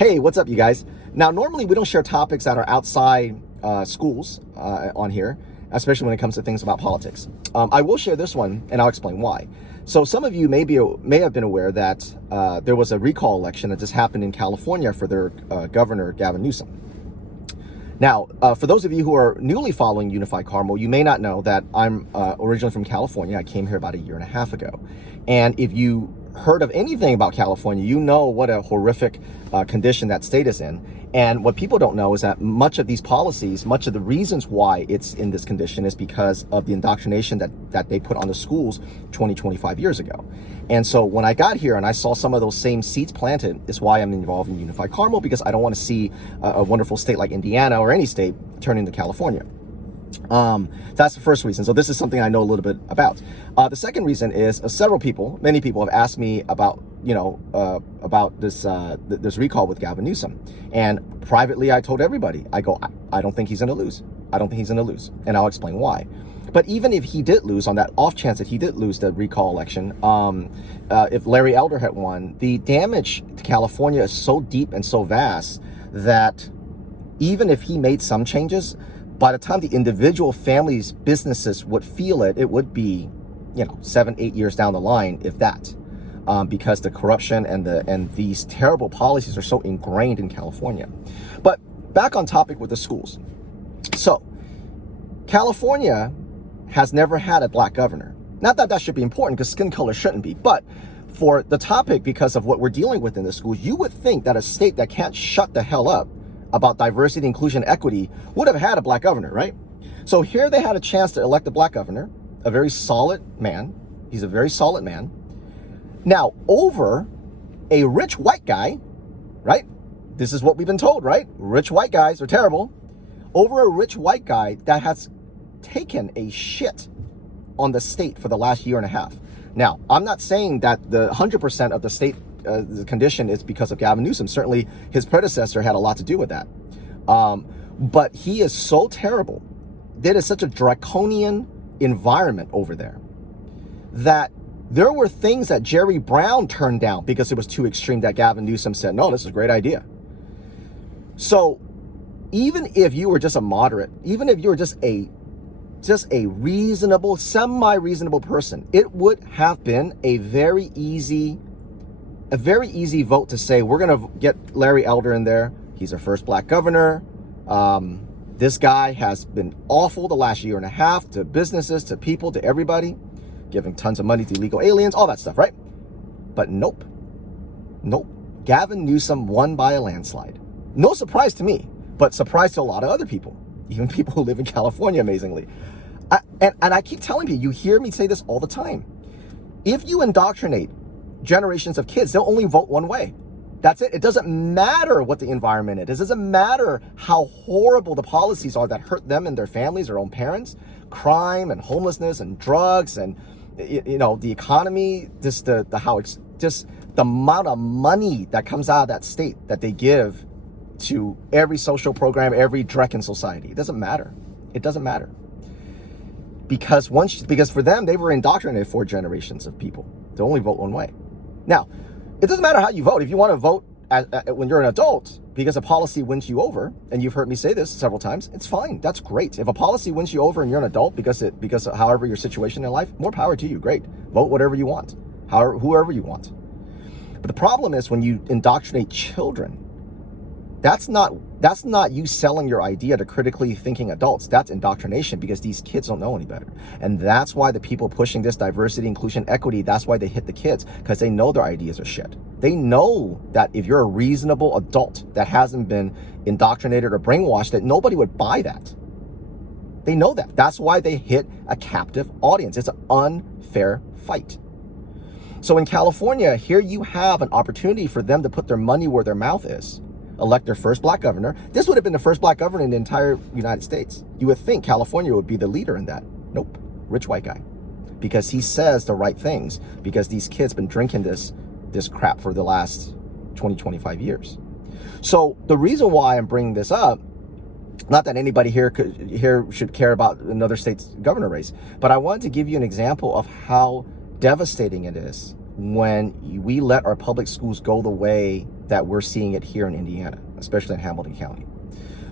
Hey, what's up, you guys? Now, normally we don't share topics that are outside schools on here, especially when it comes to things about politics. I will share this one, and I'll explain why. So some of you may have been aware that there was a recall election that just happened in California for their governor, Gavin Newsom. Now, for those of you who are newly following Unified Carmel, you may not know that I'm originally from California. I came here about 1.5 years ago. And if you heard of anything about California, you know what a horrific condition that state is in. And what people don't know is that much of these policies, much of the reasons why it's in this condition is because of the indoctrination that they put on the schools 25 years ago. And so when I got here and I saw some of those same seeds planted, is why I'm involved in Unified Carmel, because I don't want to see a wonderful state like Indiana or any state turn into California. That's the first reason. So this is something I know a little bit about. The second reason is many people have asked me about, about this recall with Gavin Newsom. And privately, I told everybody, I don't think he's going to lose. I don't think he's going to lose. And I'll explain why. But even if he did lose, on that off chance that he did lose the recall election, if Larry Elder had won, the damage to California is so deep and so vast that even if he made some changes, by the time the individual families, businesses would feel it, it would be, 7-8 years down the line, if that, because the corruption and these terrible policies are so ingrained in California. But back on topic with the schools. So California has never had a black governor. Not that that should be important, because skin color shouldn't be, but for the topic, because of what we're dealing with in the schools, you would think that a state that can't shut the hell up about diversity, inclusion, equity would have had a black governor, right? So here they had a chance to elect a black governor, a very solid man. He's a very solid man. Now, over a rich white guy, right? This is what we've been told, right? Rich white guys are terrible. Over a rich white guy that has taken a shit on the state for the last 1.5 years. Now, I'm not saying that the 100% of the state the condition is because of Gavin Newsom. Certainly his predecessor had a lot to do with that. But he is so terrible. There is such a draconian environment over there that there were things that Jerry Brown turned down because it was too extreme, that Gavin Newsom said, no, this is a great idea. So even if you were just a moderate, even if you were just a reasonable, semi-reasonable person, it would have been a very easy vote to say, we're going to get Larry Elder in there. He's our first black governor. This guy has been awful the last 1.5 years to businesses, to people, to everybody, giving tons of money to illegal aliens, all that stuff, right? But nope. Gavin Newsom won by a landslide. No surprise to me, but surprise to a lot of other people, even people who live in California, amazingly. And I keep telling you hear me say this all the time. If you indoctrinate generations of kids, they'll only vote one way. That's it. It doesn't matter what the environment is. It doesn't matter how horrible the policies are that hurt them and their families, their own parents, crime and homelessness and drugs and the economy, just the amount of money that comes out of that state that they give to every social program, every dreck in society. It doesn't matter. It doesn't matter. Because for them, they were indoctrinated 4 generations of people to only vote one way. Now, it doesn't matter how you vote. If you want to vote when you're an adult because a policy wins you over, and you've heard me say this several times, it's fine. That's great. If a policy wins you over and you're an adult because of however your situation in life, more power to you. Great. Vote whatever you want, whoever you want. But the problem is when you indoctrinate children, that's not you selling your idea to critically thinking adults. That's indoctrination, because these kids don't know any better. And that's why the people pushing this diversity, inclusion, equity, that's why they hit the kids, because they know their ideas are shit. They know that if you're a reasonable adult that hasn't been indoctrinated or brainwashed, that nobody would buy that. They know that. That's why they hit a captive audience. It's an unfair fight. So in California, here you have an opportunity for them to put their money where their mouth is. Elect their first black governor. This would have been the first black governor in the entire United States. You would think California would be the leader in that. Nope. Rich white guy. Because he says the right things. Because these kids been drinking this crap for the last 25 years. So the reason why I'm bringing this up, not that anybody here should care about another state's governor race, but I wanted to give you an example of how devastating it is when we let our public schools go the way that we're seeing it here in Indiana, especially in Hamilton County.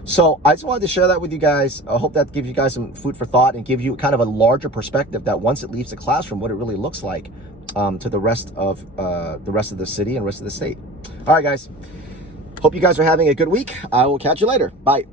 So I just wanted to share that with you guys. I hope that gives you guys some food for thought and give you kind of a larger perspective that once it leaves the classroom, what it really looks like to the rest of the city and rest of the state. All right, guys. Hope you guys are having a good week. I will catch you later. Bye.